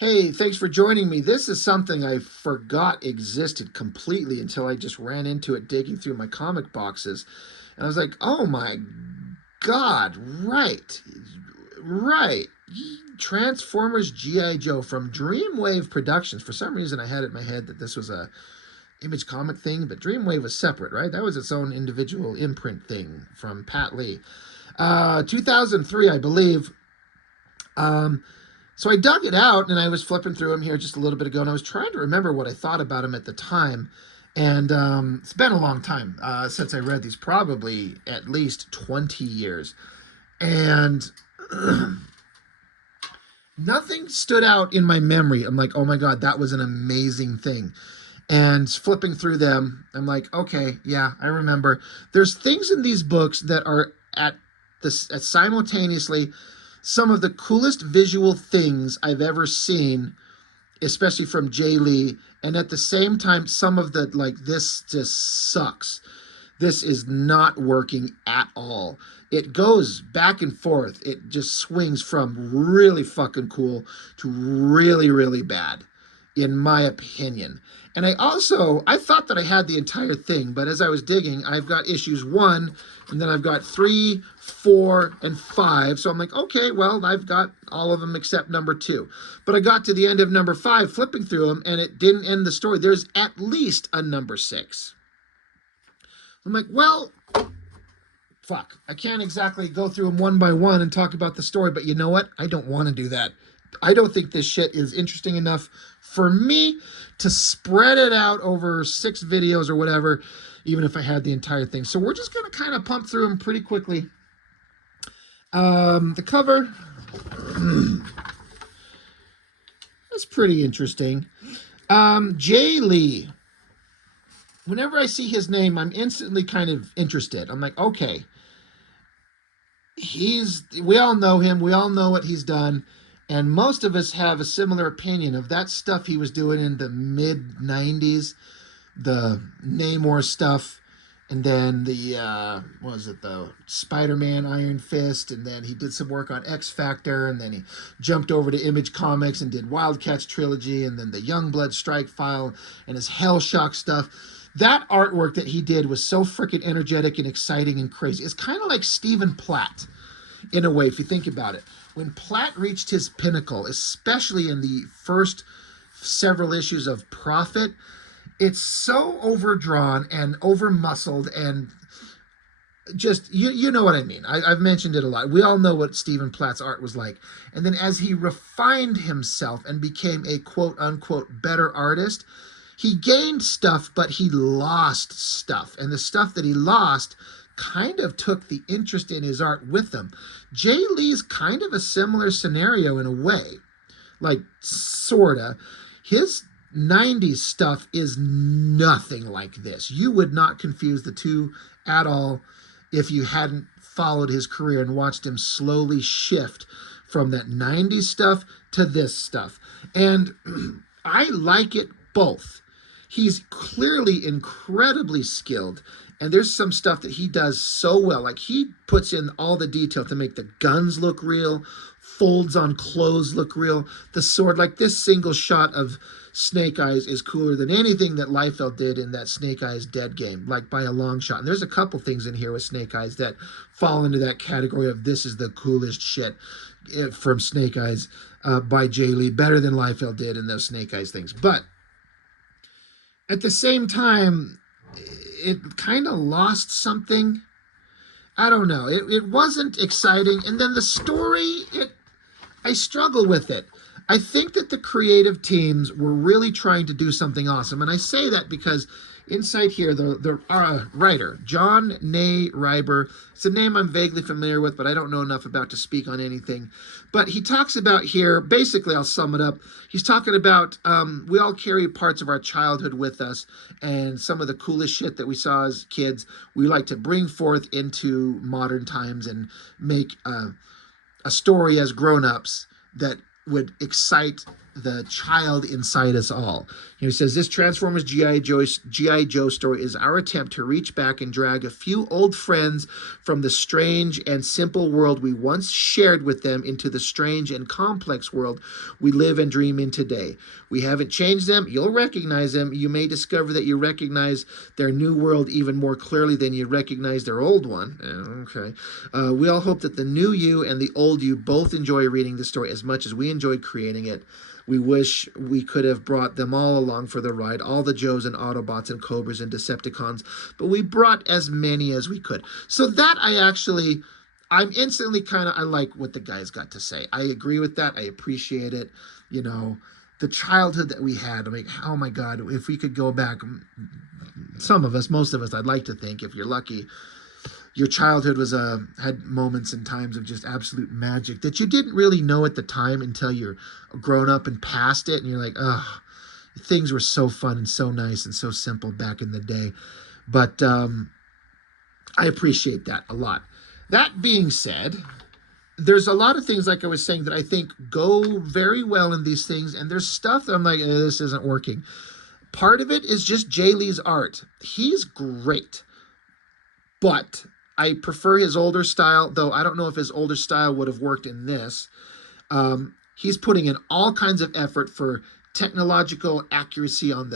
Hey, thanks for joining me. This is something I forgot existed completely until I just ran into it digging through my comic boxes. And I was like, oh my God, right, right. Transformers G.I. Joe from Dreamwave Productions. For some reason, I had it in my head that this was a Image comic thing, but Dreamwave was separate, right? That was its own individual imprint thing from Pat Lee. 2003, I believe. Um, So I dug it out and I was flipping through them here just a little bit ago, and I was trying to remember what I thought about them at the time. And it's been a long time since I read these, probably at least 20 years. And nothing stood out in my memory. I'm like, oh my God, that was an amazing thing. And flipping through them, I'm like, okay, yeah, I remember. There's things in these books that are at this at simultaneously some of the coolest visual things I've ever seen, especially from Jae Lee, and at the same time, some of the like this just sucks. This is not working at all. It goes back and forth. It just swings from really fucking cool to really, really bad, in my opinion. And I thought that I had the entire thing, but as I was digging, I've got issues one, and then I've got three, four, and five. So I'm like, okay, well, I've got all of them except number two. But I got to the end of number five, flipping through them, and it didn't end the story. There's at least a number six. I'm like, well, fuck. I can't exactly go through them one by one and talk about the story, but you know what? I don't want to do that. I don't think this shit is interesting enough for me to spread it out over 6 videos or whatever, even if I had the entire thing. So we're just going to kind of pump through them pretty quickly. The cover is pretty interesting. Jae Lee. Whenever I see his name, I'm instantly kind of interested. I'm like, okay, we all know him, we all know what he's done, and most of us have a similar opinion of that stuff he was doing in the mid 90s, the Namor stuff, and then the what was it, the Spider-Man Iron Fist, and then he did some work on X Factor, and then he jumped over to Image Comics and did Wildcats trilogy, and then the Youngblood Strike File and his Hellshock stuff. That artwork that he did was so freaking energetic and exciting and crazy. It's kind of like Stephen Platt in a way, if you think about it. When Platt reached his pinnacle, especially in the first several issues of Prophet, it's so overdrawn and over muscled and just you know what I mean. I've mentioned it a lot. We all know what Stephen Platt's art was like. And then as he refined himself and became a quote unquote better artist, he gained stuff, but he lost stuff. And the stuff that he lost kind of took the interest in his art with him. Jae Lee's kind of a similar scenario in a way, like Sorta. His 90s stuff is nothing like this. You would not confuse the two at all if you hadn't followed his career and watched him slowly shift from that 90s stuff to this stuff. And I like it both. He's clearly incredibly skilled, and there's some stuff that he does so well. Like, he puts in all the detail to make the guns look real, folds on clothes look real, the sword. Like, this single shot of Snake Eyes is cooler than anything that Liefeld did in that Snake Eyes Dead game, like by a long shot. And there's a couple things in here with Snake Eyes that fall into that category of this is the coolest shit from Snake Eyes by Jae Lee, better than Liefeld did in those Snake Eyes things. But at the same time, it kind of lost something. I don't know. It wasn't exciting. And then the story, I struggle with it. I think that the creative teams were really trying to do something awesome. And I say that because inside here, the writer, John Nay Reiber, it's a name I'm vaguely familiar with, but I don't know enough about to speak on anything. But he talks about here, basically, I'll sum it up. He's talking about we all carry parts of our childhood with us, and some of the coolest shit that we saw as kids, we like to bring forth into modern times and make a story as grown-ups that would excite the child inside us all. He says, this Transformers G.I. Joe story is our attempt to reach back and drag a few old friends from the strange and simple world we once shared with them into the strange and complex world we live and dream in today. We haven't changed them. You'll recognize them. You may discover that you recognize their new world even more clearly than you recognize their old one. Okay. We all hope that the new you and the old you both enjoy reading the story as much as we enjoyed creating it. We wish we could have brought them all along for the ride, all the Joes and Autobots and Cobras and Decepticons, but we brought as many as we could. So that I'm instantly I like what the guy's got to say. I agree with that. I appreciate it. You know, the childhood that we had, I mean, oh my God, if we could go back, some of us, most of us, I'd like to think, if you're lucky, your childhood was had moments and times of just absolute magic that you didn't really know at the time until you're grown up and past it, and you're like, oh, things were so fun and so nice and so simple back in the day. But I appreciate that a lot. That being said, there's a lot of things, like I was saying, that I think go very well in these things, and there's stuff that I'm like, this isn't working. Part of it is just Jae Lee's art. He's great, but I prefer his older style, though I don't know if his older style would have worked in this. He's putting in all kinds of effort for technological accuracy on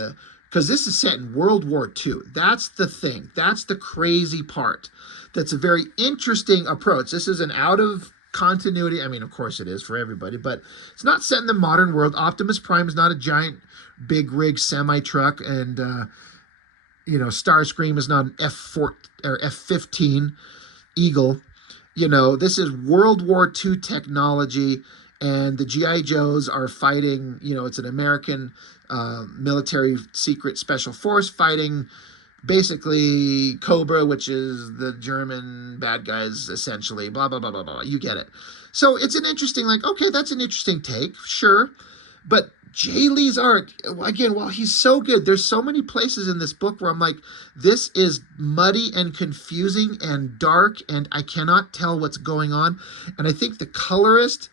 because this is set in World War II. That's the thing. That's the crazy part. That's a very interesting approach. This is an out of continuity. I mean, of course it is for everybody, but it's not set in the modern world. Optimus Prime is not a giant, big rig semi-truck, and Starscream is not an F-4 or F-15 Eagle. This is World War II technology, and the G.I. Joes are fighting, it's an American military secret special force fighting basically Cobra, which is the German bad guys, essentially, blah, blah, blah, blah, blah. You get it. So it's an interesting, okay, that's an interesting take, sure. But Jae Lee's art, again, while he's so good, there's so many places in this book where I'm like, this is muddy and confusing and dark, and I cannot tell what's going on. And I think the colorist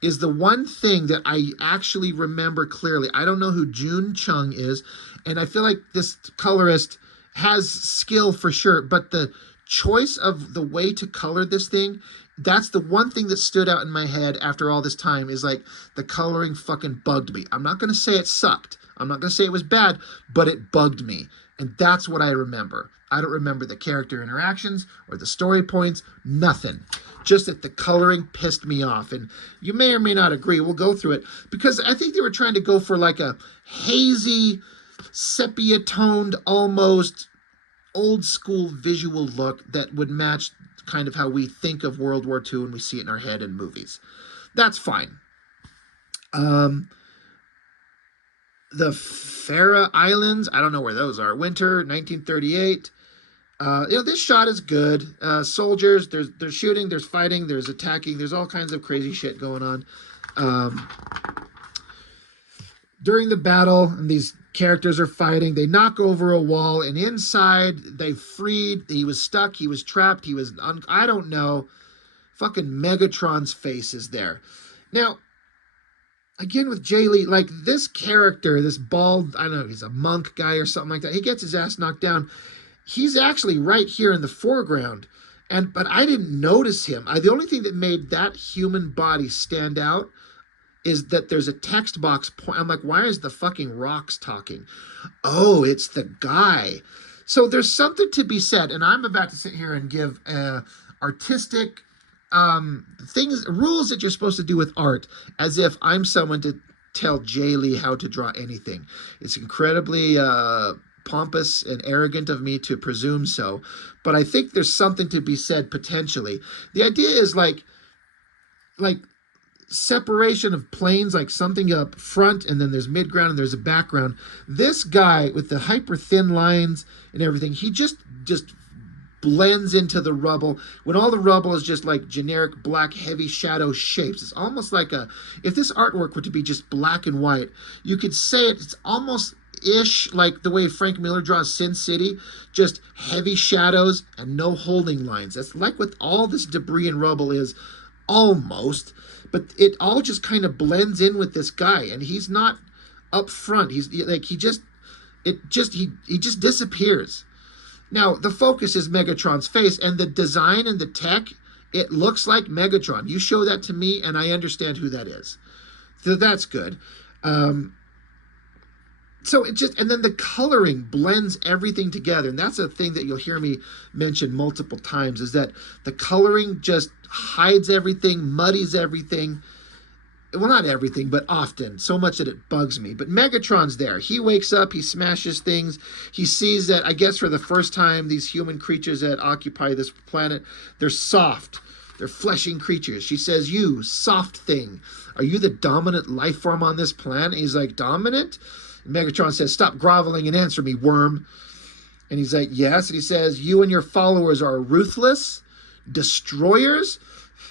is the one thing that I actually remember clearly. I don't know who Jun Chung is, and I feel like this colorist has skill for sure, but the choice of the way to color this thing, that's the one thing that stood out in my head after all this time, is like the coloring fucking bugged me. I'm not going to say it sucked. I'm not going to say it was bad, but it bugged me. And that's what I remember. I don't remember the character interactions or the story points, nothing. Just that the coloring pissed me off. And you may or may not agree. We'll go through it, because I think they were trying to go for like a hazy, sepia-toned, almost old school visual look that would match kind of how we think of World War II and we see it in our head in movies. That's fine. The Farah Islands, I don't know where those are. Winter, 1938. This shot is good. Soldiers, there's shooting, there's fighting, there's attacking, there's all kinds of crazy shit going on. During the battle, and these characters are fighting, they knock over a wall, and inside they freed. He was stuck, he was trapped, I don't know. Fucking Megatron's face is there. Now, again with Jae Lee, like this character, this bald, I don't know, he's a monk guy or something like that. He gets his ass knocked down. He's actually right here in the foreground, but I didn't notice him. The only thing that made that human body stand out is that there's a text box point. I'm like, why is the fucking rocks talking? Oh, it's the guy. So there's something to be said, and I'm about to sit here and give artistic rules that you're supposed to do with art, as if I'm someone to tell Jae Lee how to draw anything. It's incredibly pompous and arrogant of me to presume so, but I think there's something to be said potentially. The idea is like separation of planes, like something up front and then there's midground and there's a background. This guy with the hyper thin lines and everything, he just blends into the rubble, when all the rubble is just like generic black heavy shadow shapes. It's almost like if this artwork were to be just black and white, you could say it's almost ish like the way Frank Miller draws Sin City, just heavy shadows and no holding lines. That's like what all this debris and rubble is, almost. but it all just kind of blends in with this guy, and he's not up front. He's like, he just disappears. Now, the focus is Megatron's face, and the design and the tech, it looks like Megatron. You show that to me, and I understand who that is. So that's good. So it just, and then the coloring blends everything together. And that's a thing that you'll hear me mention multiple times, is that the coloring just hides everything, muddies everything. Well, not everything, but often, so much that it bugs me. But Megatron's there. He wakes up, he smashes things. He sees that, I guess for the first time, these human creatures that occupy this planet, they're soft. They're fleshing creatures. She says, "You, soft thing, are you the dominant life form on this planet?" And he's like, "Dominant?" And Megatron says, "Stop groveling and answer me, worm." And he's like, "Yes." And he says, "You and your followers are ruthless destroyers."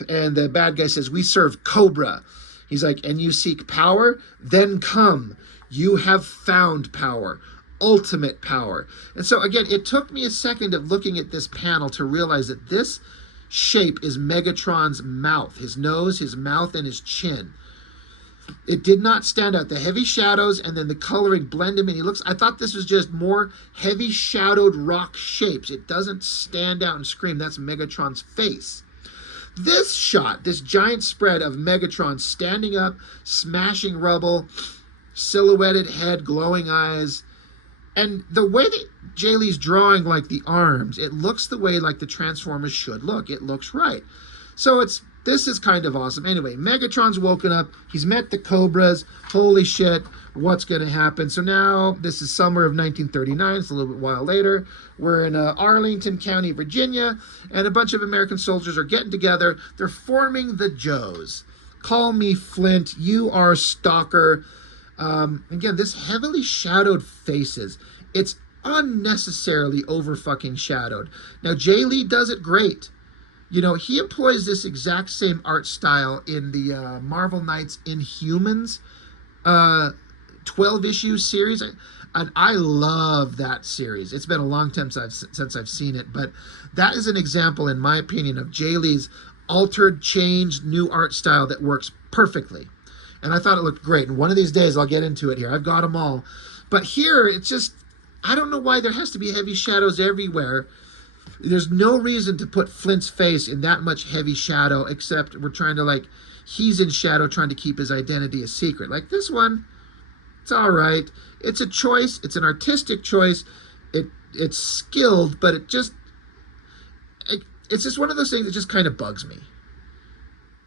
And the bad guy says, "We serve Cobra." He's like, "And you seek power? Then come. You have found power. Ultimate power." And so again, it took me a second of looking at this panel to realize that this shape is Megatron's mouth, his nose, his mouth, and his chin. It did not stand out. The heavy shadows and then the coloring blend him in. I thought this was just more heavy shadowed rock shapes. It doesn't stand out and scream. That's Megatron's face. This shot, this giant spread of Megatron standing up, smashing rubble, silhouetted head, glowing eyes, and the way that Jae Lee's drawing like the arms, it looks the way like the Transformers should look. It looks right. So this is kind of awesome. Anyway, Megatron's woken up. He's met the Cobras. Holy shit, what's going to happen? So now, this is summer of 1939. It's a little bit while later. We're in Arlington County, Virginia, and a bunch of American soldiers are getting together. They're forming the Joes. Call me Flint. You are Stalker. Again, this heavily shadowed faces. It's unnecessarily over-fucking shadowed. Now, Jae Lee does it great. You know, he employs this exact same art style in the Marvel Knights Inhumans 12-issue series. And I love that series. It's been a long time since I've seen it, but that is an example, in my opinion, of Jae Lee's altered, changed, new art style that works perfectly. And I thought it looked great. And one of these days, I'll get into it here. I've got them all. But here, it's just, I don't know why there has to be heavy shadows everywhere. There's no reason to put Flint's face in that much heavy shadow, except we're trying to, like, he's in shadow trying to keep his identity a secret. Like this one, it's all right. It's a choice. It's an artistic choice. It's skilled, but it's just one of those things that just kind of bugs me.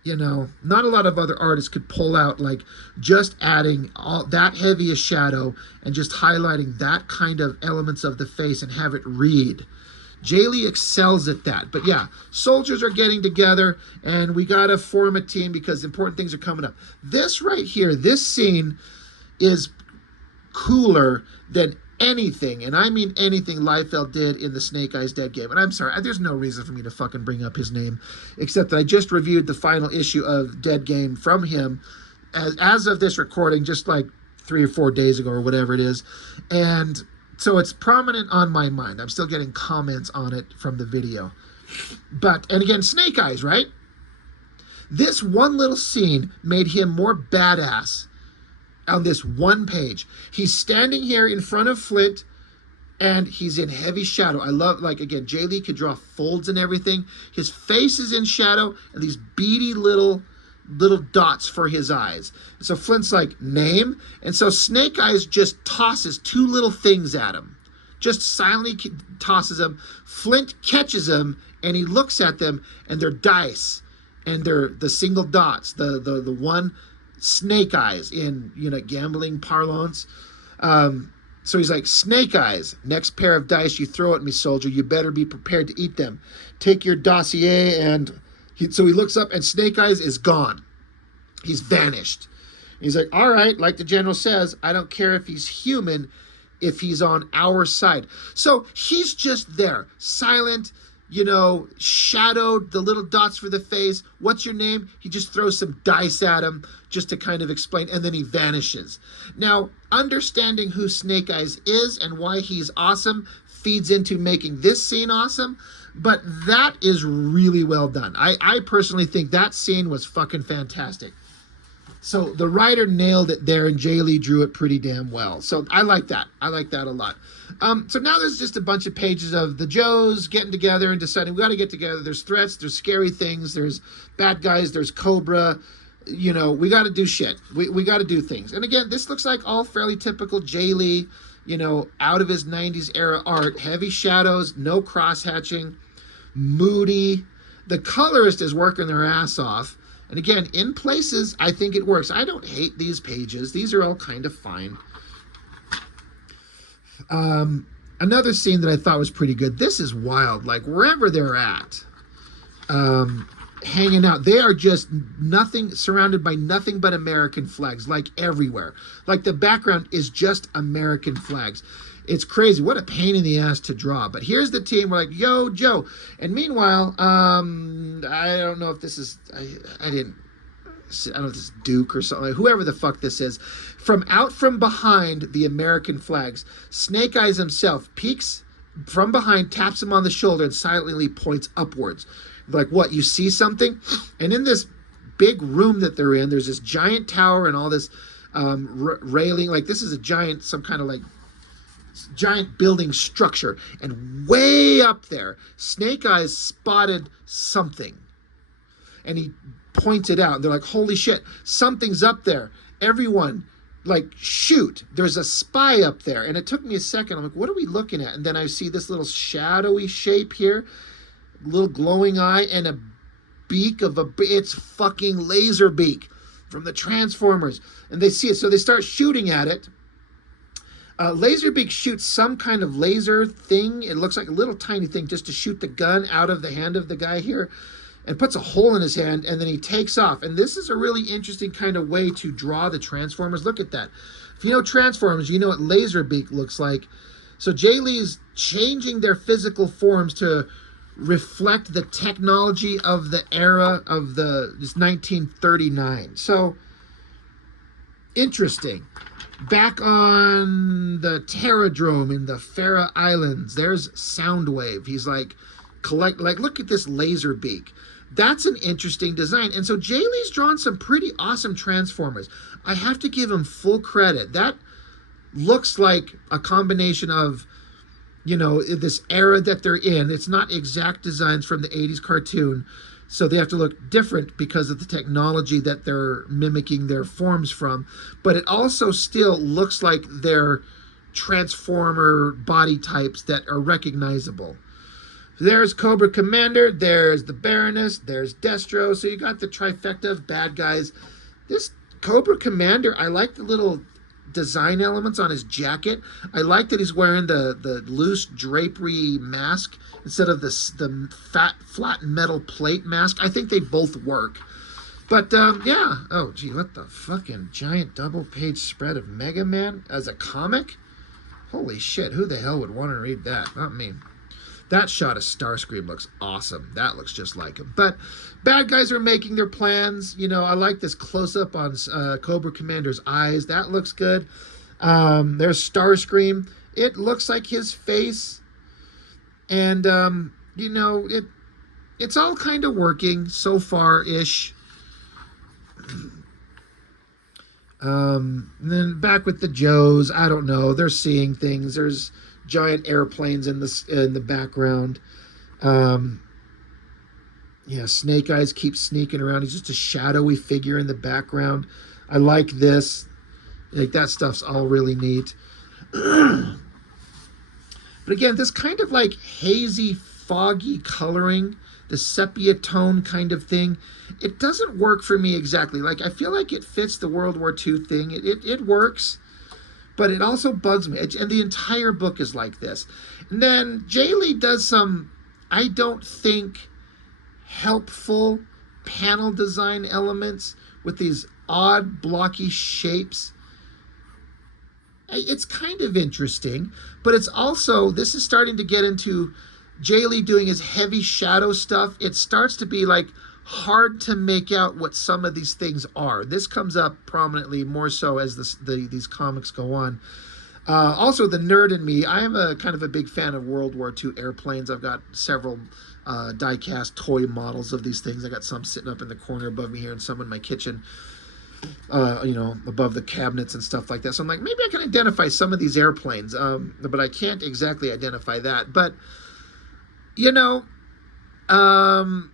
You know, not a lot of other artists could pull out, like, just adding all that heavy a shadow and just highlighting that kind of elements of the face and have it read. Jae Lee excels at that. But yeah, soldiers are getting together, and we got to form a team because important things are coming up. This right here, this scene is cooler than anything, and I mean anything Liefeld did in the Snake Eyes Dead game. And I'm sorry, there's no reason for me to fucking bring up his name, except that I just reviewed the final issue of Dead Game from him as of this recording, just like 3 or 4 days ago or whatever it is. And so it's prominent on my mind. I'm still getting comments on it from the video. But, and again, Snake Eyes, right? This one little scene made him more badass on this one page. He's standing here in front of Flint, and he's in heavy shadow. I love, like, again, Jae Lee could draw folds and everything. His face is in shadow, and these beady little dots for his eyes. So Flint's like, name? And so Snake Eyes just tosses 2 little things at him. Just silently tosses them. Flint catches them, and he looks at them, and they're dice. And they're the single dots. The one Snake Eyes in, you know, gambling parlance. So he's like, Snake Eyes, next pair of dice you throw at me, soldier, you better be prepared to eat them. Take your dossier, and so he looks up, and Snake Eyes is gone. He's vanished. He's like, all right, like the general says, I don't care if he's human, if he's on our side. So he's just there, silent, you know, shadowed, the little dots for the face. What's your name? He just throws some dice at him just to kind of explain, and then he vanishes. Now, understanding who Snake Eyes is and why he's awesome feeds into making this scene awesome. But that is really well done. I personally think that scene was fucking fantastic. So the writer nailed it there, and Jae Lee drew it pretty damn well. So I like that. I like that a lot. So now there's just a bunch of pages of the Joes getting together and deciding we got to get together. There's threats, there's scary things, there's bad guys, there's Cobra. You know, we got to do shit. We got to do things. And again, this looks like all fairly typical Jae Lee, you know, out of his 90s era art. Heavy shadows, no cross-hatching, moody. The colorist is working their ass off. And again, in places, I think it works. I don't hate these pages. These are all kind of fine. Another scene that I thought was pretty good. This is wild. Like, wherever they're at, hanging out, they are just nothing, surrounded by nothing but American flags, like everywhere. Like, the background is just American flags. It's crazy. What a pain in the ass to draw. But here's the team. We're like, yo, Joe. And meanwhile, I don't know if this is, I don't know if this is Duke or something, like, whoever the fuck this is. From out from behind the American flags, Snake Eyes himself peeks from behind, taps him on the shoulder, and silently points upwards. Like, what, you see something? And in this big room that they're in, there's this giant tower and all this railing. Like, this is a giant, some kind of like giant building structure. And way up there, Snake Eyes spotted something. And he points it out. And they're like, holy shit, something's up there. Everyone, like, shoot, there's a spy up there. And it took me a second. I'm like, what are we looking at? And then I see this little shadowy shape here, little glowing eye, and a beak of it's fucking Laser Beak from the Transformers. And they see it, so they start shooting at it. Laserbeak shoots some kind of laser thing. It looks like a little tiny thing just to shoot the gun out of the hand of the guy here, and puts a hole in his hand, and then he takes off. And this is a really interesting kind of way to draw the Transformers. Look at that. If you know Transformers, you know what Laserbeak looks like. So Jae Lee's changing their physical forms to reflect the technology of the era of this 1939. So interesting. Back on the Terradrome in the Farah Islands, there's Soundwave. He's like, look at this laser beak. That's an interesting design. And so Jae Lee's drawn some pretty awesome Transformers. I have to give him full credit. That looks like a combination of, you know, this era that they're in. It's not exact designs from the 80s cartoon, so they have to look different because of the technology that they're mimicking their forms from. But it also still looks like they're Transformer body types that are recognizable. There's Cobra Commander, there's the Baroness, there's Destro. So you got the trifecta of bad guys. This Cobra Commander, I like the little design elements on his jacket. I like that he's wearing the loose drapery mask instead of the flat metal plate mask. I think they both work. But yeah. Oh gee, what the fucking giant double page spread of Mega Man as a comic? Holy shit, who the hell would want to read that? Not me. That shot of Starscream looks awesome. That looks just like him. But bad guys are making their plans. You know, I like this close-up on Cobra Commander's eyes. That looks good. There's Starscream. It looks like his face. And, you know, it's all kind of working so far-ish. And then back with the Joes. I don't know. They're seeing things. There's giant airplanes in the background. Yeah, Snake Eyes keeps sneaking around. He's just a shadowy figure in the background. I like this. Like, that stuff's all really neat. But again, this kind of like hazy, foggy coloring, the sepia tone kind of thing, it doesn't work for me exactly. Like, I feel like it fits the World War II thing. It works. But it also bugs me. And the entire book is like this. And then Jae Lee does some, I don't think, helpful panel design elements with these odd, blocky shapes. It's kind of interesting. But it's also, this is starting to get into Jae Lee doing his heavy shadow stuff. It starts to be like hard to make out what some of these things are. This comes up prominently more so as these comics go on. Also, the nerd in me, I am a kind of a big fan of World War II airplanes. I've got several die-cast toy models of these things. I got some sitting up in the corner above me here and some in my kitchen, above the cabinets and stuff like that. So I'm like, maybe I can identify some of these airplanes, but I can't exactly identify that. But, you know, I'm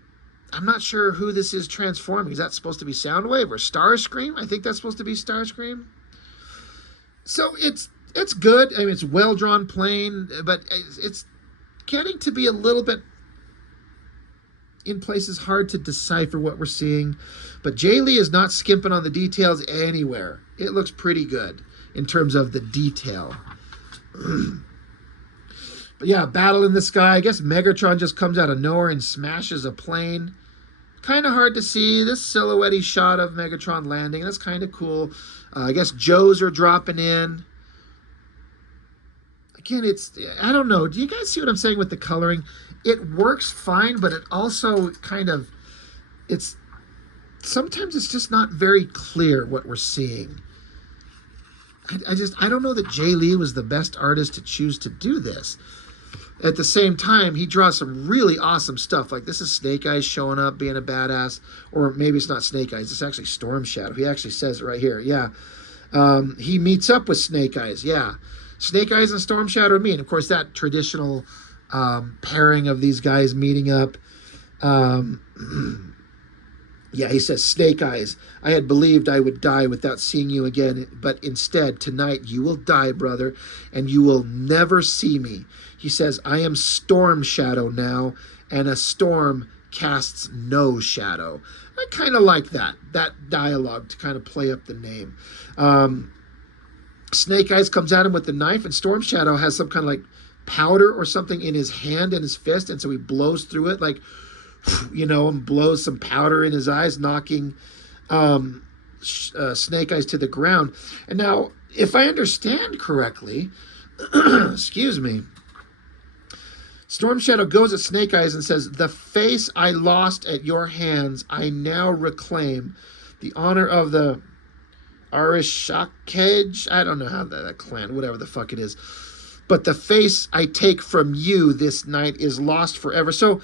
not sure who this is transforming. Is that supposed to be Soundwave or Starscream? I think that's supposed to be Starscream. So it's good. I mean, it's well drawn plane, but it's getting to be a little bit in places hard to decipher what we're seeing. But Jae Lee is not skimping on the details anywhere. It looks pretty good in terms of the detail. But yeah, battle in the sky. I guess Megatron just comes out of nowhere and smashes a plane. Kind of hard to see. This silhouette shot of Megatron landing. That's kind of cool. I guess Joes are dropping in. Again, I don't know. Do you guys see what I'm saying with the coloring? It works fine, but it also kind of, sometimes it's just not very clear what we're seeing. I don't know that Jae Lee was the best artist to choose to do this. At the same time, he draws some really awesome stuff. Like this is Snake Eyes showing up, being a badass. Or maybe it's not Snake Eyes. It's actually Storm Shadow. He actually says it right here. Yeah. He meets up with Snake Eyes. Yeah. Snake Eyes and Storm Shadow meet. And of course, that traditional pairing of these guys meeting up. Yeah, he says, Snake Eyes, I had believed I would die without seeing you again, but instead, tonight you will die, brother, and you will never see me. He says, I am Storm Shadow now, and a storm casts no shadow. I kind of like that dialogue to kind of play up the name. Snake Eyes comes at him with the knife, and Storm Shadow has some kind of like powder or something in his hand and his fist, and so he blows through it like, and blows some powder in his eyes, knocking Snake Eyes to the ground. And now, if I understand correctly, excuse me, Storm Shadow goes at Snake Eyes and says, the face I lost at your hands, I now reclaim. The honor of the Arishakej, I don't know how that clan, whatever the fuck it is. But the face I take from you this night is lost forever. So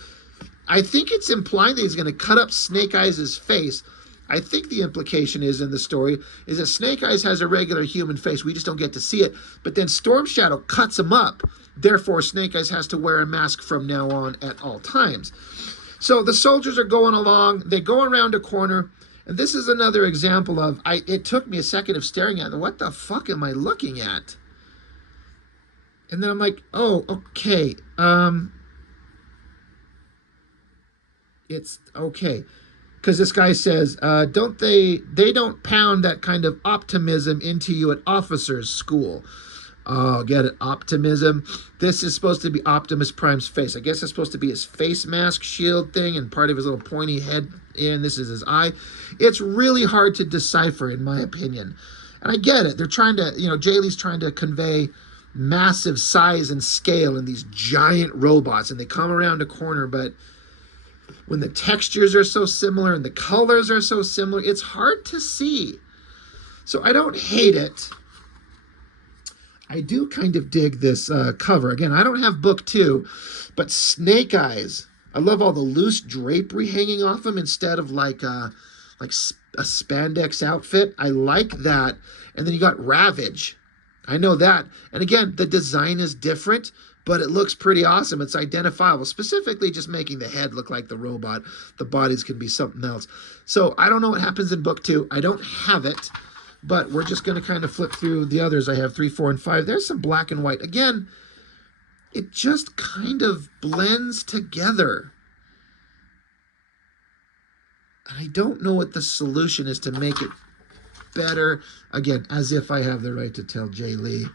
I think it's implying that he's going to cut up Snake Eyes' face. I think the implication is in the story is that Snake Eyes has a regular human face. We just don't get to see it. But then Storm Shadow cuts him up. Therefore, Snake Eyes has to wear a mask from now on at all times. So the soldiers are going along. They go around a corner. And this is another example of, it took me a second of staring at it. What the fuck am I looking at? And then I'm like, oh, okay. It's okay. Because this guy says, they don't pound that kind of optimism into you at officers' school. Oh, get it? Optimism. This is supposed to be Optimus Prime's face. I guess it's supposed to be his face mask shield thing and part of his little pointy head. And this is his eye. It's really hard to decipher, in my opinion. And I get it. They're trying to, Jae Lee's trying to convey massive size and scale in these giant robots. And they come around a corner, but when the textures are so similar and the colors are so similar, it's hard to see. So I don't hate it. I do kind of dig this cover. Again, I don't have book 2, but Snake Eyes. I love all the loose drapery hanging off him instead of like a spandex outfit. I like that. And then you got Ravage. I know that. And again, the design is different, but it looks pretty awesome. It's identifiable, specifically just making the head look like the robot. The bodies can be something else. So I don't know what happens in book 2. I don't have it, but we're just going to kind of flip through the others. I have 3, 4, and 5. There's some black and white. Again, it just kind of blends together. I don't know what the solution is to make it better. Again, as if I have the right to tell Jae Lee.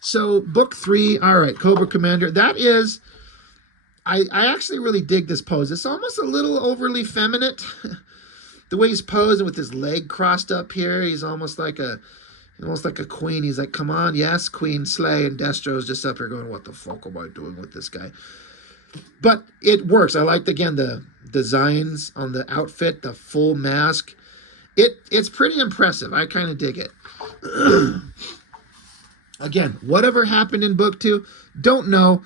So book 3, all right, Cobra Commander. That is, I actually really dig this pose. It's almost a little overly feminine. The way he's posing with his leg crossed up here, he's almost like a queen. He's like, come on, yes, Queen, slay. And Destro's just up here going, what the fuck am I doing with this guy? But it works. I liked, again, the designs on the outfit, the full mask. It's pretty impressive. I kind of dig it. Again, whatever happened in book 2, don't know.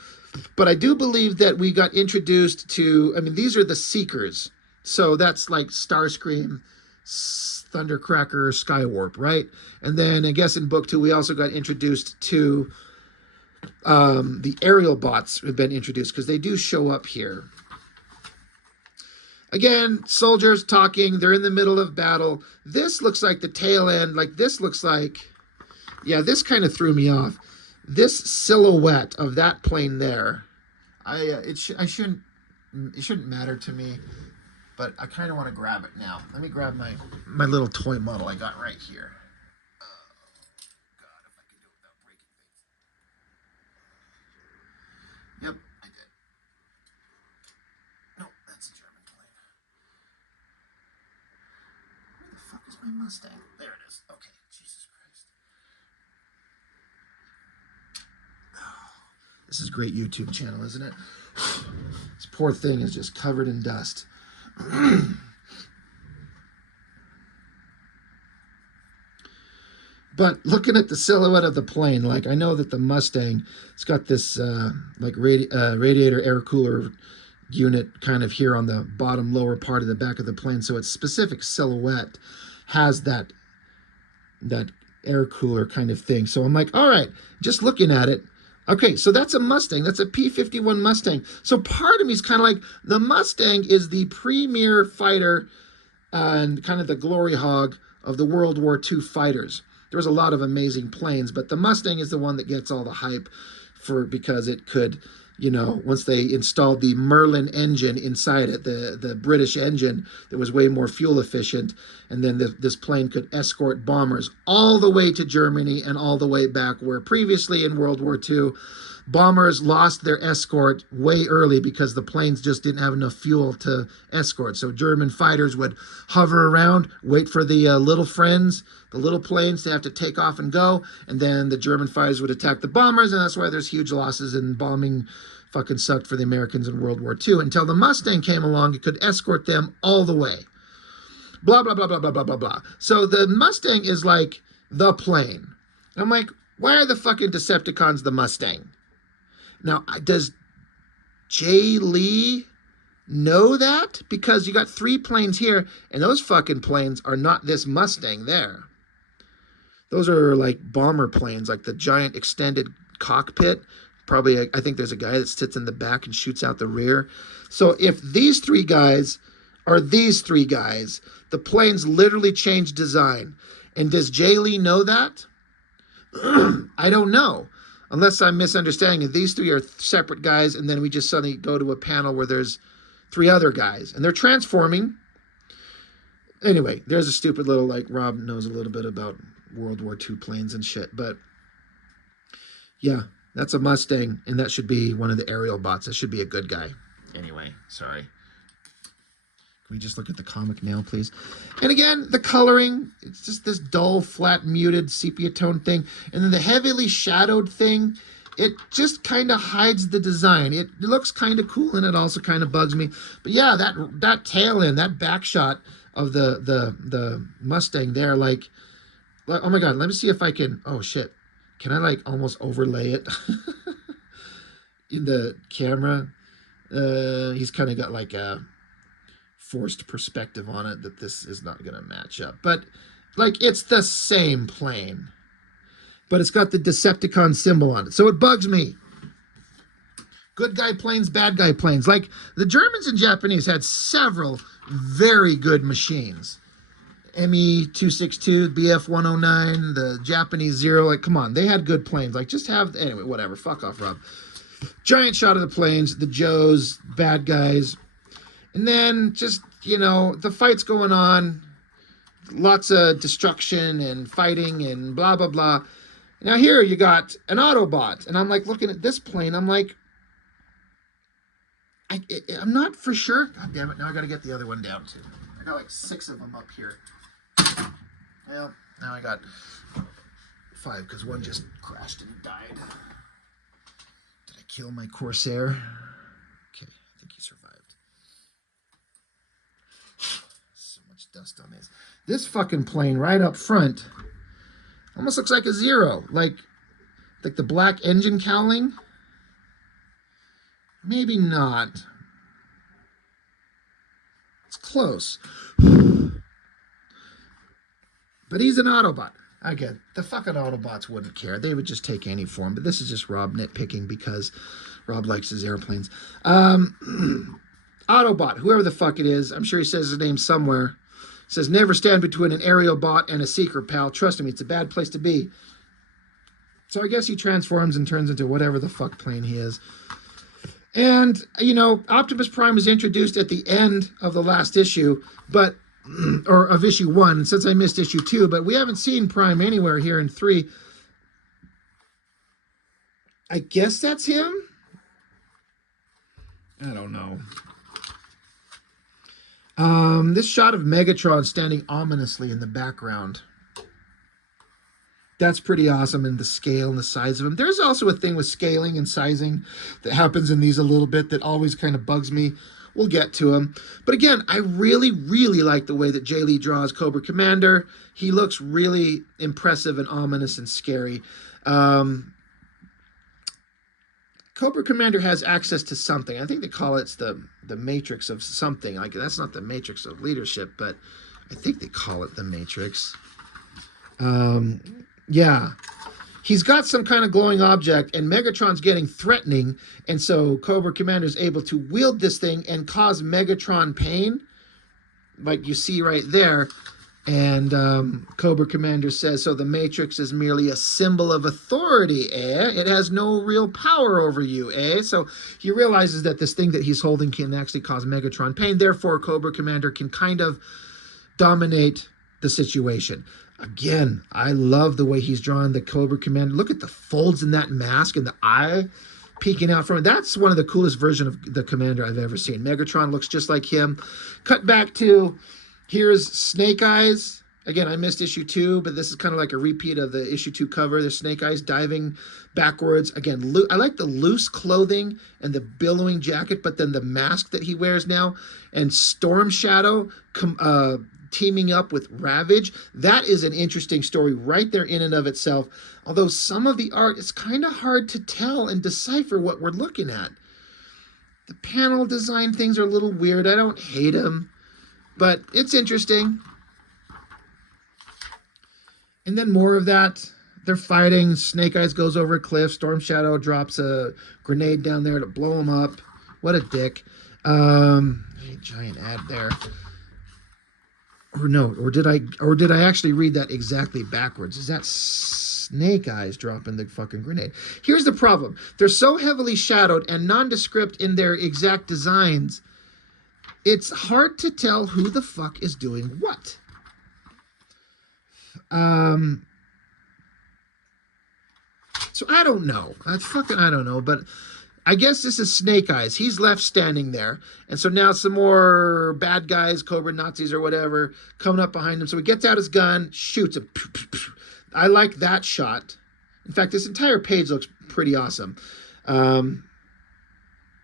But I do believe that we got introduced to, I mean, these are the Seekers. So that's like Starscream, Thundercracker, Skywarp, right? And then I guess in book 2, we also got introduced to the aerial bots have been introduced because they do show up here. Again, soldiers talking. They're in the middle of battle. This looks like the tail end. Like this looks like, yeah, this kind of threw me off. This silhouette of that plane there, it shouldn't matter to me, but I kind of want to grab it now. Let me grab my little toy model I got right here. God, if I can do it without breaking things. Yep, I did. No, that's a German plane. Where the fuck is my Mustang? There it is. Okay, Jesus Christ. This is a great YouTube channel, isn't it? This poor thing is just covered in dust. But looking at the silhouette of the plane, like I know that the Mustang, it's got this like radiator air cooler unit kind of here on the bottom lower part of the back of the plane. So its specific silhouette has that air cooler kind of thing. So I'm like, all right, just looking at it. Okay, so that's a Mustang. That's a P-51 Mustang. So part of me is kind of like, the Mustang is the premier fighter and kind of the glory hog of the World War II fighters. There was a lot of amazing planes, but the Mustang is the one that gets all the hype because it could, you know, once they installed the Merlin engine inside it, the British engine that was way more fuel efficient, and then this plane could escort bombers all the way to Germany and all the way back, where previously in World War II, bombers lost their escort way early because the planes just didn't have enough fuel to escort. So German fighters would hover around, wait for the little friends, the little planes to have to take off and go, and then the German fighters would attack the bombers, and that's why there's huge losses, and bombing fucking sucked for the Americans in World War II until the Mustang came along. It could escort them all the way. Blah, blah, blah, blah, blah, blah, blah, blah. So the Mustang is like the plane. I'm like, why are the fucking Decepticons the Mustang? Now, does Jae Lee know that? Because you got 3 planes here, and those fucking planes are not this Mustang there. Those are like bomber planes, like the giant extended cockpit. Probably, I think there's a guy that sits in the back and shoots out the rear. So if these 3 guys are these 3 guys, the planes literally change design. And does Jae Lee know that? I don't know. Unless I'm misunderstanding it. These 3 are separate guys, and then we just suddenly go to a panel where there's 3 other guys. And they're transforming. Anyway, there's a stupid little, like, Rob knows a little bit about World War II planes and shit. But, yeah, that's a Mustang, and that should be one of the aerial bots. That should be a good guy. Anyway, sorry. Can we just look at the comic now, please? And again, the coloring, it's just this dull, flat, muted, sepia tone thing. And then the heavily shadowed thing, it just kind of hides the design. It looks kind of cool, and it also kind of bugs me. But yeah, that tail end, that back shot of the Mustang there, like, oh my God, let me see if I can, oh shit. Can I like almost overlay it in the camera? He's kind of got like a forced perspective on it that this is not going to match up. But like, it's the same plane, but it's got the Decepticon symbol on it. So it bugs me. Good guy planes, bad guy planes. Like the Germans and Japanese had several very good machines. ME-262, BF-109, the Japanese Zero. Like, come on, they had good planes. Like, just have, anyway, whatever. Fuck off, Rob. Giant shot of the planes, the Joes, bad guys. And then just, you know, the fight's going on. Lots of destruction and fighting and blah, blah, blah. Now here you got an Autobot. And I'm like looking at this plane. I'm like, I'm not for sure. God damn it. Now I got to get the other one down too. I got like 6 of them up here. Well, now I got 5 because one just crashed and died. Did I kill my Corsair? Okay, I think he survived. So much dust on this. This fucking plane right up front almost looks like a Zero. Like, Like the black engine cowling? Maybe not. It's close. But he's an Autobot. Again, the fucking Autobots wouldn't care. They would just take any form. But this is just Rob nitpicking because Rob likes his airplanes. Autobot, whoever the fuck it is, I'm sure he says his name somewhere. Says, never stand between an aerial bot and a seeker, pal. Trust me, it's a bad place to be. So I guess he transforms and turns into whatever the fuck plane he is. And, you know, Optimus Prime was introduced at the end of the last issue, but, or of issue 1, since I missed issue 2, but we haven't seen Prime anywhere here in 3. I guess that's him? I don't know. This shot of Megatron standing ominously in the background. That's pretty awesome, and the scale and the size of him. There's also a thing with scaling and sizing that happens in these a little bit that always kind of bugs me. We'll get to him. But again, I really, really like the way that Jae Lee draws Cobra Commander. He looks really impressive and ominous and scary. Cobra Commander has access to something. I think they call it the matrix of something. Like, that's not the matrix of leadership, but I think they call it the matrix. Yeah. He's got some kind of glowing object, and Megatron's getting threatening, and so Cobra Commander is able to wield this thing and cause Megatron pain, like you see right there. And Cobra Commander says, so the Matrix is merely a symbol of authority, eh? It has no real power over you, eh? So he realizes that this thing that he's holding can actually cause Megatron pain. Therefore, Cobra Commander can kind of dominate the situation. Again, I love the way he's drawn the Cobra Commander. Look at the folds in that mask and the eye peeking out from it. That's one of the coolest versions of the Commander I've ever seen. Megatron looks just like him. Cut back to... here's Snake Eyes. Again, I missed issue 2, but this is kind of like a repeat of the issue 2 cover. There's Snake Eyes diving backwards. Again, I like the loose clothing and the billowing jacket, but then the mask that he wears now. And Storm Shadow teaming up with Ravage. That is an interesting story right there in and of itself. Although some of the art is kind of hard to tell and decipher what we're looking at. The panel design things are a little weird. I don't hate them, but it's interesting. And then more of that. They're fighting. Snake Eyes goes over a cliff. Storm Shadow drops a grenade down there to blow him up. What a dick. Giant ad there. Or no, or did I actually read that exactly backwards? Is that Snake Eyes dropping the fucking grenade? Here's the problem. They're so heavily shadowed and nondescript in their exact designs. It's hard to tell who the fuck is doing what. So I don't know. I don't know, but I guess this is Snake Eyes. He's left standing there. And so now some more bad guys, Cobra Nazis or whatever, coming up behind him. So he gets out his gun, shoots him. I like that shot. In fact, this entire page looks pretty awesome.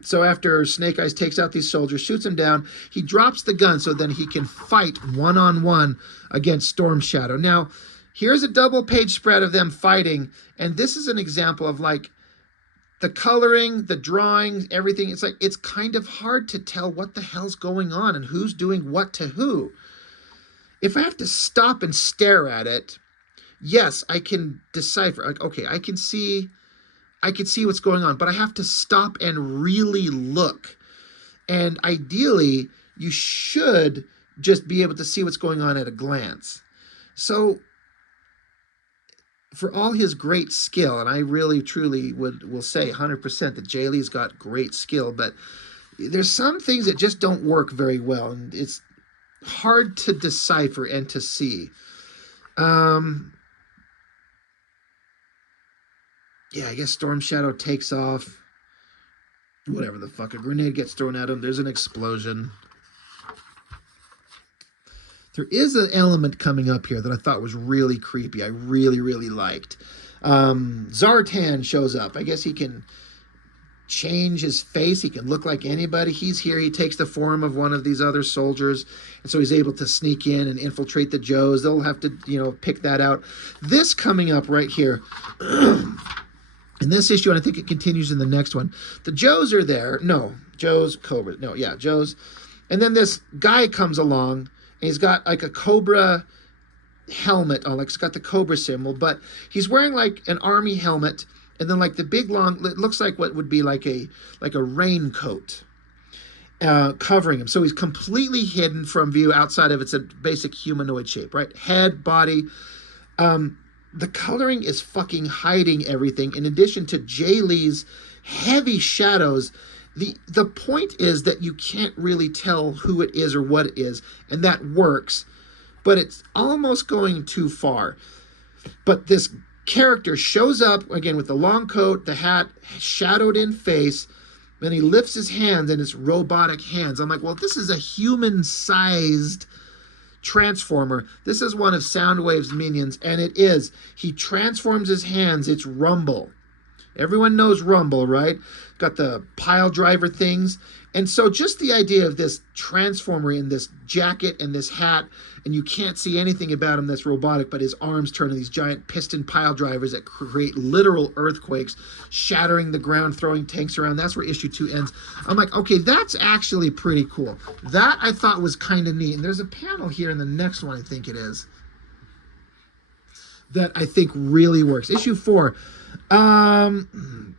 So after Snake Eyes takes out these soldiers, shoots them down, he drops the gun so then he can fight one-on-one against Storm Shadow. Now, here's a double page spread of them fighting, and this is an example of like the coloring, the drawing, everything. It's like it's kind of hard to tell what the hell's going on and who's doing what to who. If I have to stop and stare at it, yes, I can decipher. Like, okay, I can see what's going on, but I have to stop and really look. And ideally, you should just be able to see what's going on at a glance. So for all his great skill, and I really, truly will say 100% that Jae Lee's got great skill, but there's some things that just don't work very well, and it's hard to decipher and to see. Yeah, I guess Storm Shadow takes off. Whatever the fuck. A grenade gets thrown at him. There's an explosion. There is an element coming up here that I thought was really creepy. I really, really liked. Zartan shows up. I guess he can change his face. He can look like anybody. He's here. He takes the form of one of these other soldiers. And so he's able to sneak in and infiltrate the Joes. They'll have to, pick that out. This coming up right here. In this issue, and I think it continues in the next one, the Joes are there. No, Joe's Cobra. No, yeah, Joe's. And then this guy comes along, and he's got like a Cobra helmet on, like it's got the Cobra symbol, but he's wearing like an army helmet, and then like the big long, it looks like what would be like a raincoat covering him. So he's completely hidden from view outside of it's a basic humanoid shape, right? Head, body. The coloring is fucking hiding everything. In addition to Jae Lee's heavy shadows, the point is that you can't really tell who it is or what it is, and that works, but it's almost going too far. But this character shows up again with the long coat, the hat, shadowed in face. Then he lifts his hands, and it's robotic hands. I'm like, well, this is a human-sized transformer. This is one of Soundwave's minions, and it is. He transforms his hands. It's Rumble. Everyone knows Rumble, right? Got the pile driver things. And so just the idea of this transformer in this jacket and this hat, and you can't see anything about him that's robotic, but his arms turn into these giant piston pile drivers that create literal earthquakes, shattering the ground, throwing tanks around. That's where issue 2 ends. I'm like, okay, that's actually pretty cool. That I thought was kind of neat. And there's a panel here in the next one, I think it is, that I think really works. Issue 4. I'm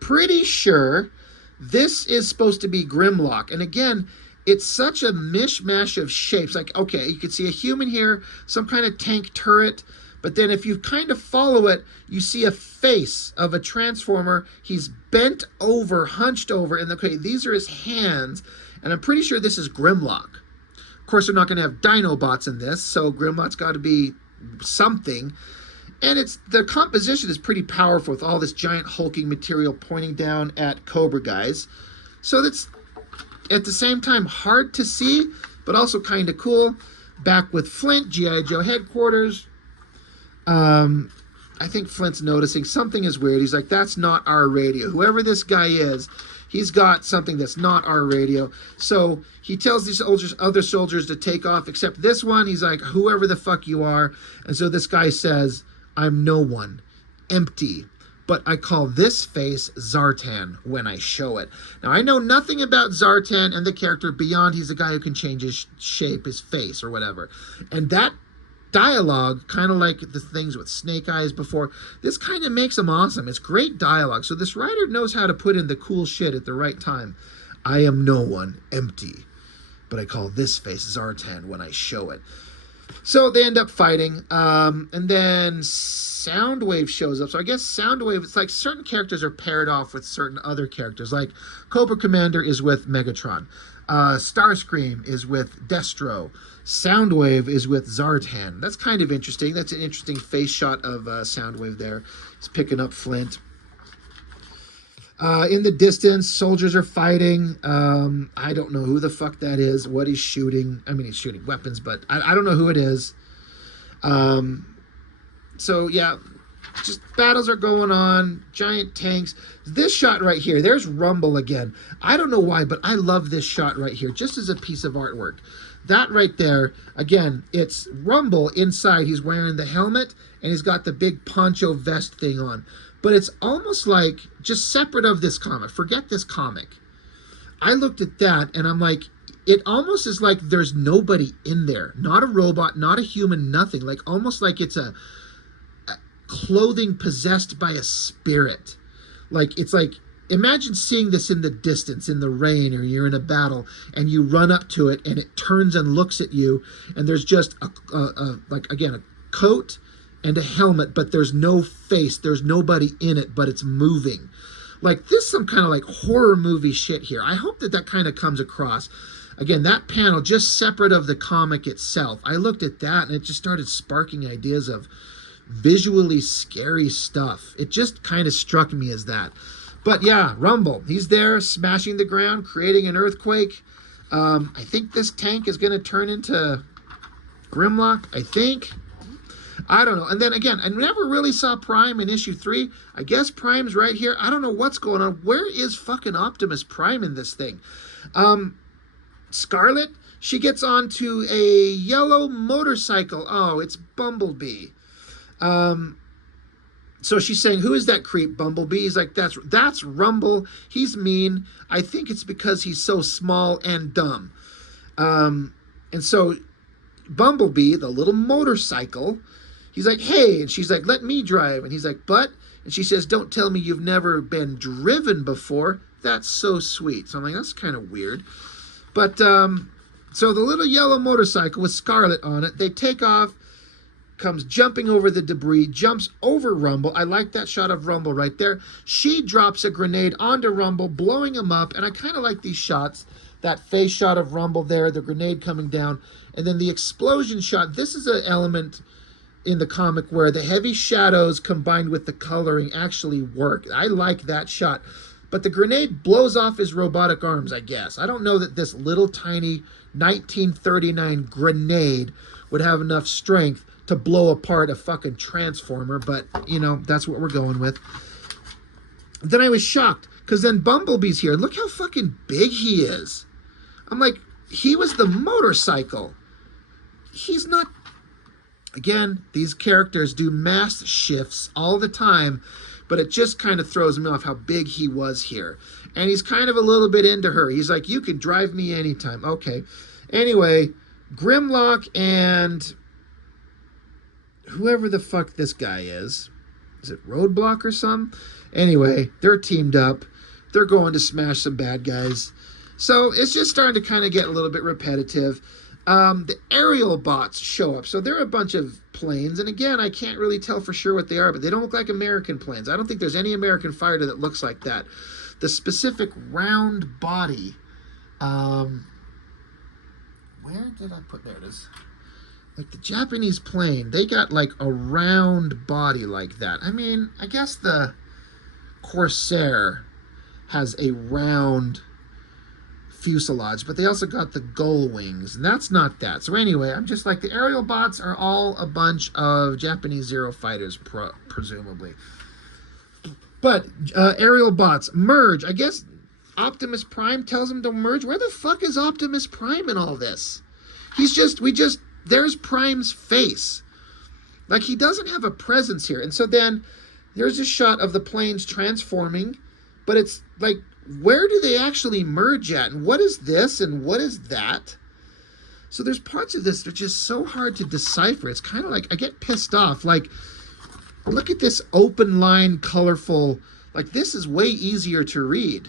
pretty sure this is supposed to be Grimlock. And again, it's such a mishmash of shapes. Like, okay, you can see a human here, some kind of tank turret, but then if you kind of follow it, you see a face of a transformer. He's bent over, hunched over, and okay, these are his hands, and I'm pretty sure this is Grimlock. Of course, they're not going to have Dinobots in this, so Grimlock's got to be something. And the composition is pretty powerful with all this giant hulking material pointing down at Cobra guys. So that's at the same time hard to see, but also kind of cool. Back with Flint, G.I. Joe headquarters. I think Flint's noticing something is weird. He's like, that's not our radio. Whoever this guy is, he's got something that's not our radio. So he tells these other soldiers to take off, except this one. He's like, whoever the fuck you are. And so this guy says, I'm no one, empty, but I call this face Zartan when I show it. Now, I know nothing about Zartan and the character beyond he's a guy who can change his shape, his face, or whatever. And that dialogue, kind of like the things with Snake Eyes before, this kind of makes him awesome. It's great dialogue. So this writer knows how to put in the cool shit at the right time. I am no one, empty, but I call this face Zartan when I show it. So they end up fighting, and then Soundwave shows up. So I guess Soundwave, it's like certain characters are paired off with certain other characters. Like Cobra Commander is with Megatron. Starscream is with Destro. Soundwave is with Zartan. That's kind of interesting. That's an interesting face shot of Soundwave there. He's picking up Flint. In the distance, soldiers are fighting. I don't know who the fuck that is, what he's shooting. I mean, he's shooting weapons, but I don't know who it is. So, yeah, just battles are going on, giant tanks. This shot right here, there's Rumble again. I don't know why, but I love this shot right here, just as a piece of artwork. That right there, again, it's Rumble inside. He's wearing the helmet, and he's got the big poncho vest thing on. But it's almost like just separate of this comic. Forget this comic. I looked at that and I'm like, it almost is like there's nobody in there. Not a robot, not a human, nothing. Like almost like it's a clothing possessed by a spirit. Like it's like, imagine seeing this in the distance, in the rain, or you're in a battle and you run up to it and it turns and looks at you and there's just like again, a coat and a helmet, but there's no face, there's nobody in it, but it's moving. Like this, some kind of like horror movie shit here. I hope that kind of comes across. Again, that panel, just separate of the comic itself. I looked at that and it just started sparking ideas of visually scary stuff. It just kind of struck me as that. But yeah, Rumble, he's there smashing the ground, creating an earthquake. I think this tank is going to turn into Grimlock, I think. I don't know. And then again, I never really saw Prime in issue 3. I guess Prime's right here. I don't know what's going on. Where is fucking Optimus Prime in this thing? Scarlet, she gets onto a yellow motorcycle. Oh, it's Bumblebee. So she's saying, "Who is that creep, Bumblebee?" He's like, "That's Rumble. He's mean. I think it's because he's so small and dumb." And so Bumblebee, the little motorcycle, he's like, "Hey," and she's like, "Let me drive." And he's like, "But," and she says, "Don't tell me you've never been driven before. That's so sweet." So I'm like, that's kind of weird. But so the little yellow motorcycle with Scarlet on it, they take off, comes jumping over the debris, jumps over Rumble. I like that shot of Rumble right there. She drops a grenade onto Rumble, blowing him up, and I kind of like these shots. That face shot of Rumble there, the grenade coming down, and then the explosion shot. This is an element in the comic where the heavy shadows combined with the coloring actually work. I like that shot. But the grenade blows off his robotic arms, I guess. I don't know that this little tiny 1939 grenade would have enough strength to blow apart a fucking transformer, but, you know, that's what we're going with. Then I was shocked, because then Bumblebee's here. Look how fucking big he is. I'm like, he was the motorcycle. He's not... Again, these characters do mass shifts all the time, but it just kind of throws me off how big he was here. And he's kind of a little bit into her. He's like, "You can drive me anytime." Okay. Anyway, Grimlock and whoever the fuck this guy is it Roadblock or something? Anyway, they're teamed up. They're going to smash some bad guys. So it's just starting to kind of get a little bit repetitive. The aerial bots show up. So they're a bunch of planes. And again, I can't really tell for sure what they are, but they don't look like American planes. I don't think there's any American fighter that looks like that. The specific round body. Where did I put... There it is. Like the Japanese plane, they got like a round body like that. I mean, I guess the Corsair has a round fuselage, but they also got the gull wings, and that's not that. So anyway, I'm just like, the aerial bots are all a bunch of Japanese Zero fighters, presumably. But aerial bots merge. I guess Optimus Prime tells them to merge. Where the fuck is Optimus Prime in all this? There's Prime's face. Like, he doesn't have a presence here. And so then there's a shot of the planes transforming, but it's like, where do they actually merge at? And what is this? And what is that? So there's parts of this that are just so hard to decipher. It's kind of like, I get pissed off. Like, look at this open line, colorful. Like, this is way easier to read.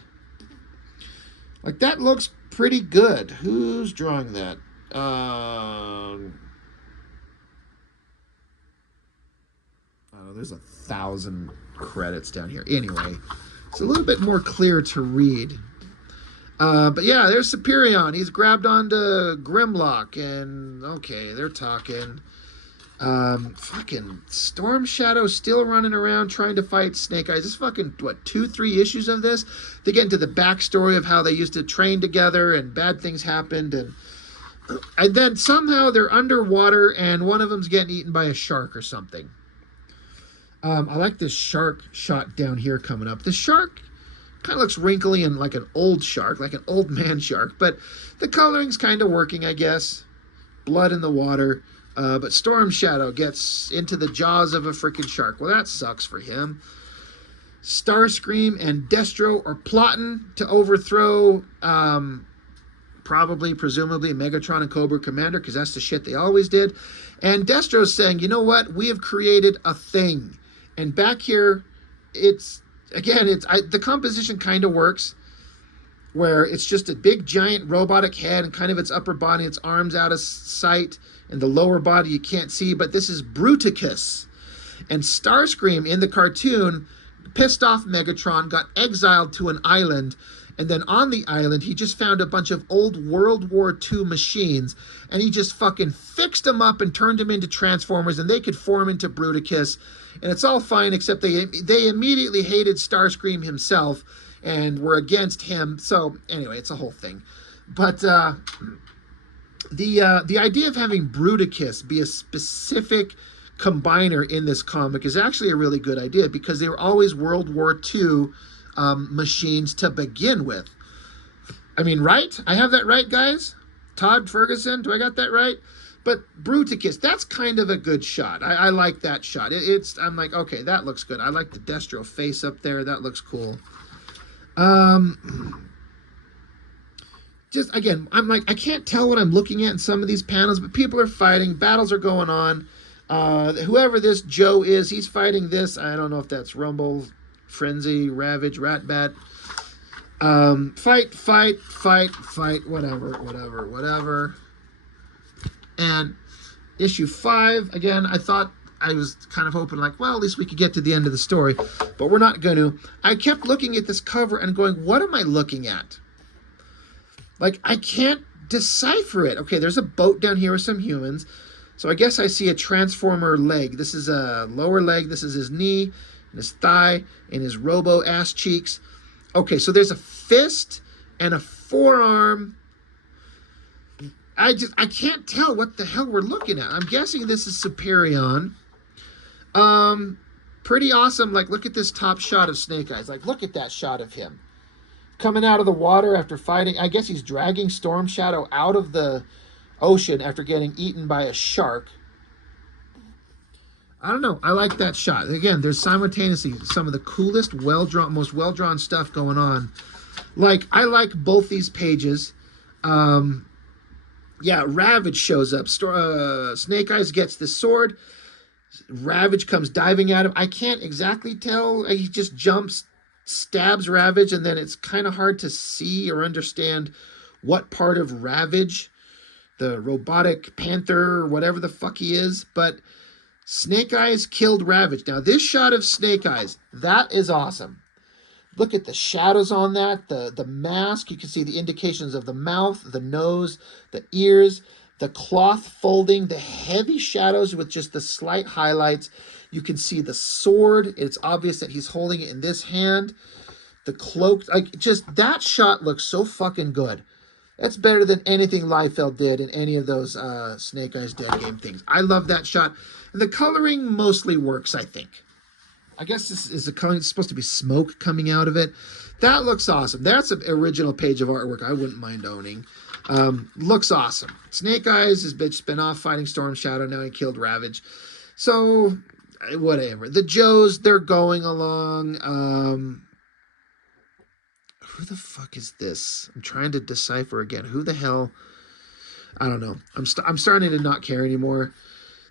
Like, that looks pretty good. Who's drawing that? Oh, there's 1,000 credits down here. Anyway, it's a little bit more clear to read. But yeah, there's Superion. He's grabbed onto Grimlock, and okay, they're talking. Fucking Storm Shadow still running around trying to fight Snake Eyes. This fucking, what, 2-3 issues of this? They get into the backstory of how they used to train together and bad things happened, and then somehow they're underwater and one of them's getting eaten by a shark or something. I like this shark shot down here coming up. The shark kind of looks wrinkly and like an old shark, like an old man shark, but the coloring's kind of working, I guess. Blood in the water. But Storm Shadow gets into the jaws of a freaking shark. Well, that sucks for him. Starscream and Destro are plotting to overthrow... presumably, Megatron and Cobra Commander, because that's the shit they always did. And Destro's saying, "You know what? We have created a thing." And back here, the composition kind of works, where it's just a big, giant robotic head and kind of its upper body, its arms out of sight, and the lower body you can't see. But this is Bruticus. And Starscream, in the cartoon, pissed off Megatron, got exiled to an island. And then on the island, he just found a bunch of old World War II machines, and he just fucking fixed them up and turned them into Transformers, and they could form into Bruticus. And it's all fine, except they immediately hated Starscream himself and were against him. So anyway, it's a whole thing. But the idea of having Bruticus be a specific combiner in this comic is actually a really good idea, because they were always World War II machines to begin with. I mean, right? I have that right, guys? Todd Ferguson, do I got that right? But Bruticus, that's kind of a good shot. I like that shot. I'm like, okay, that looks good. I like the Destro face up there. That looks cool. Just again, I'm like, I can't tell what I'm looking at in some of these panels, but people are fighting. Battles are going on. Whoever this Joe is, he's fighting this. I don't know if that's Rumble, Frenzy, Ravage, Ratbat. Fight, whatever. And issue 5, again, I was kind of hoping like, well, at least we could get to the end of the story, but we're not going to. I kept looking at this cover and going, what am I looking at? Like, I can't decipher it. Okay, there's a boat down here with some humans. So I guess I see a Transformer leg. This is a lower leg. This is his knee and his thigh and his robo-ass cheeks. Okay, so there's a fist and a forearm. I can't tell what the hell we're looking at. I'm guessing this is Superion. Pretty awesome. Like, look at this top shot of Snake Eyes. Like, look at that shot of him coming out of the water after fighting. I guess he's dragging Storm Shadow out of the ocean after getting eaten by a shark. I don't know. I like that shot. Again, there's simultaneously some of the coolest, most well-drawn stuff going on. Like, I like both these pages. Yeah, Ravage shows up. Snake Eyes gets the sword. Ravage comes diving at him. I can't exactly tell. He just jumps, stabs Ravage, and then it's kind of hard to see or understand what part of Ravage, the robotic panther, or whatever the fuck he is, but Snake Eyes killed Ravage. Now, this shot of Snake Eyes, that is awesome. Look at the shadows on that, the mask. You can see the indications of the mouth, the nose, the ears, the cloth folding, the heavy shadows with just the slight highlights. You can see the sword. It's obvious that he's holding it in this hand. The cloak, like, just that shot looks so fucking good. That's better than anything Liefeld did in any of those Snake Eyes Dead Game things. I love that shot. And the coloring mostly works, I think. I guess this is the color. It's supposed to be smoke coming out of it. That looks awesome. That's an original page of artwork I wouldn't mind owning. Looks awesome. Snake Eyes has been off fighting Storm Shadow. Now he killed Ravage. So, whatever. The Joes, they're going along. Who the fuck is this? I'm trying to decipher again. Who the hell? I don't know. I'm starting to not care anymore.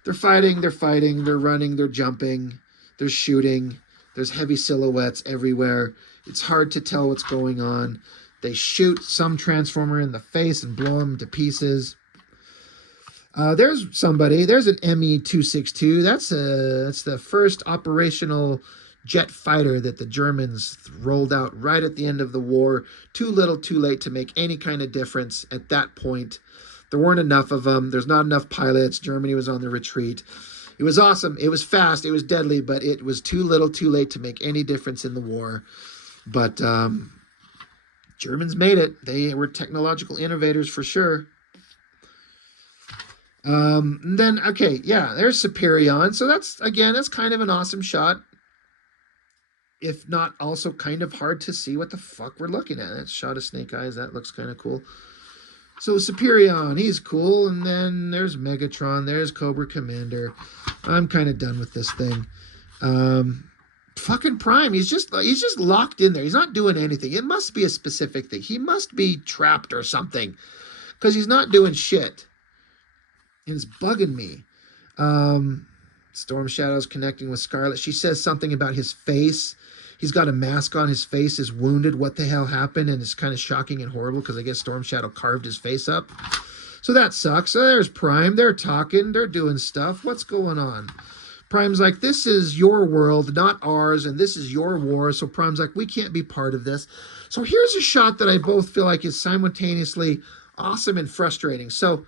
They're fighting, they're running, they're jumping, they're shooting. There's heavy silhouettes everywhere. It's hard to tell what's going on. They shoot some Transformer in the face and blow him to pieces. There's somebody. There's an ME-262. That's the first operational jet fighter that the Germans rolled out right at the end of the war. Too little, too late to make any kind of difference at that point. There weren't enough of them. There's not enough pilots. Germany was on the retreat. It was awesome. It was fast. It was deadly, but it was too little, too late to make any difference in the war. But Germans made it. They were technological innovators for sure. And then, okay, yeah, there's Superion. So that's kind of an awesome shot. If not also kind of hard to see what the fuck we're looking at. That shot of Snake Eyes, that looks kind of cool. So Superion, he's cool. And then there's Megatron. There's Cobra Commander. I'm kind of done with this thing. Fucking Prime, he's just locked in there. He's not doing anything. It must be a specific thing. He must be trapped or something, because he's not doing shit. And it's bugging me. Storm Shadow's connecting with Scarlet. She says something about his face. He's got a mask on. His face is wounded. What the hell happened? And it's kind of shocking and horrible because I guess Storm Shadow carved his face up. So that sucks. So there's Prime. They're talking. They're doing stuff. What's going on? Prime's like, this is your world, not ours, and this is your war. So Prime's like, we can't be part of this. So here's a shot that I both feel like is simultaneously awesome and frustrating. So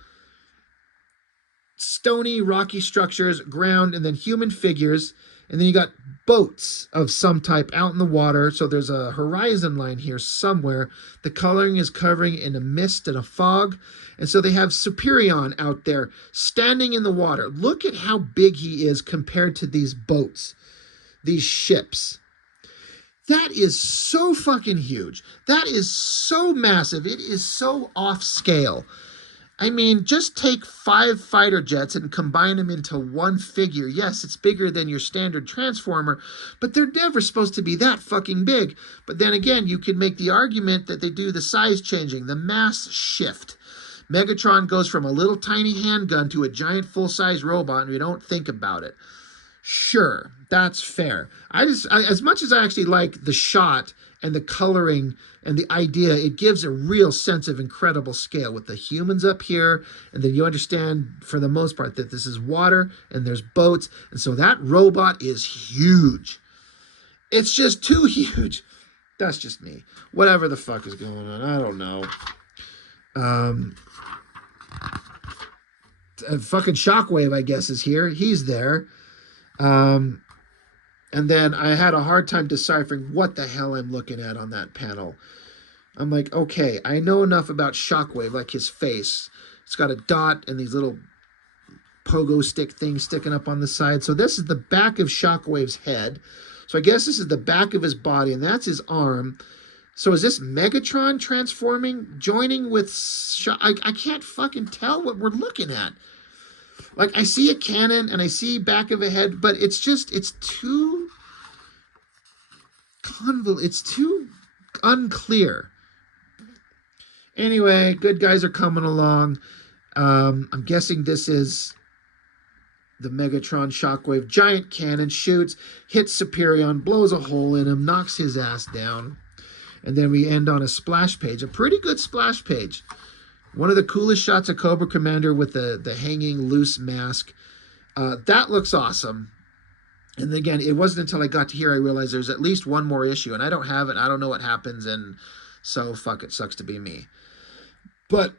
stony, rocky structures, ground, and then human figures. And then you got boats of some type out in the water. So there's a horizon line here somewhere. The coloring is covering in a mist and a fog. And so they have Superion out there standing in the water. Look at how big he is compared to these boats, these ships. That is so fucking huge. That is so massive. It is so off scale. I mean, just take 5 fighter jets and combine them into one figure. Yes, it's bigger than your standard Transformer, but they're never supposed to be that fucking big. But then again, you can make the argument that they do the size changing, the mass shift. Megatron goes from a little tiny handgun to a giant full-size robot, and we don't think about it. Sure, that's fair. As much as I actually like the shot and the coloring and the idea, it gives a real sense of incredible scale with the humans up here, and then you understand for the most part that this is water and there's boats, and so that robot is huge. It's just too huge. That's just me. Whatever the fuck is going on, I don't know. Fucking Shockwave, I guess, is here. He's there. And then I had a hard time deciphering what the hell I'm looking at on that panel. I'm like, okay, I know enough about Shockwave, like his face. It's got a dot and these little pogo stick things sticking up on the side. So this is the back of Shockwave's head. So I guess this is the back of his body, and that's his arm. So is this Megatron transforming, joining with I can't fucking tell what we're looking at. Like, I see a cannon and I see back of a head, but it's too convoluted. It's too unclear. Anyway, good guys are coming along. I'm guessing this is the Megatron Shockwave. Giant cannon shoots, hits Superion, blows a hole in him, knocks his ass down. And then we end on a splash page, a pretty good splash page. One of the coolest shots of Cobra Commander with the hanging loose mask. That looks awesome. And again, it wasn't until I got to here I realized there's at least one more issue, and I don't have it. I don't know what happens, and so fuck it, sucks to be me. But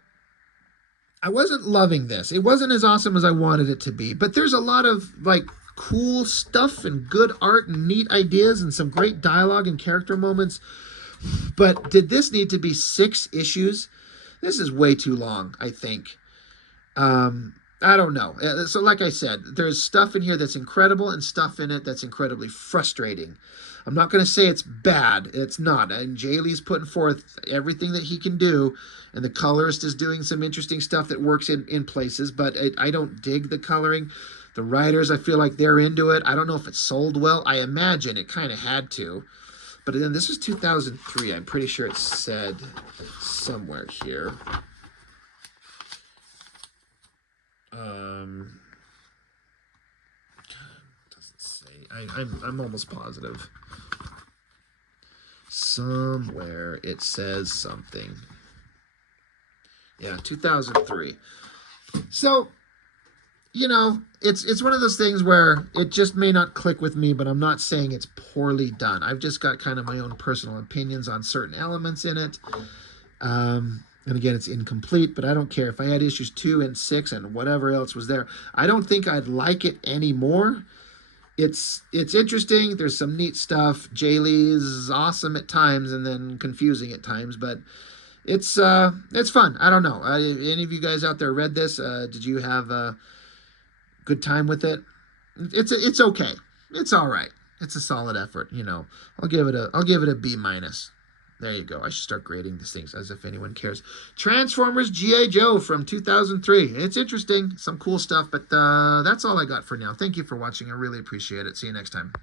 I wasn't loving this. It wasn't as awesome as I wanted it to be. But there's a lot of like cool stuff and good art and neat ideas and some great dialogue and character moments. But did this need to be 6 issues? This is way too long, I think. I don't know. So like I said, there's stuff in here that's incredible and stuff in it that's incredibly frustrating. I'm not going to say it's bad. It's not. And Jae Lee's putting forth everything that he can do, and the colorist is doing some interesting stuff that works in places, but I don't dig the coloring. The writers, I feel like they're into it. I don't know if it sold well. I imagine it kind of had to. But then this was 2003. I'm pretty sure it said somewhere here. Doesn't say. I'm almost positive. Somewhere it says something. Yeah, 2003. So, you know, it's one of those things where it just may not click with me, but I'm not saying it's poorly done. I've just got kind of my own personal opinions on certain elements in it. And again, it's incomplete, but I don't care. If I had issues 2 and 6 and whatever else was there, I don't think I'd like it anymore. It's interesting. There's some neat stuff. Jae Lee is awesome at times and then confusing at times, but it's fun. I don't know. Any of you guys out there read this? Did you have a good time with it? It's okay. It's all right. It's a solid effort. You know, I'll give it a B minus. There you go. I should start grading these things as if anyone cares. Transformers G.I. Joe from 2003. It's interesting. Some cool stuff, but that's all I got for now. Thank you for watching. I really appreciate it. See you next time.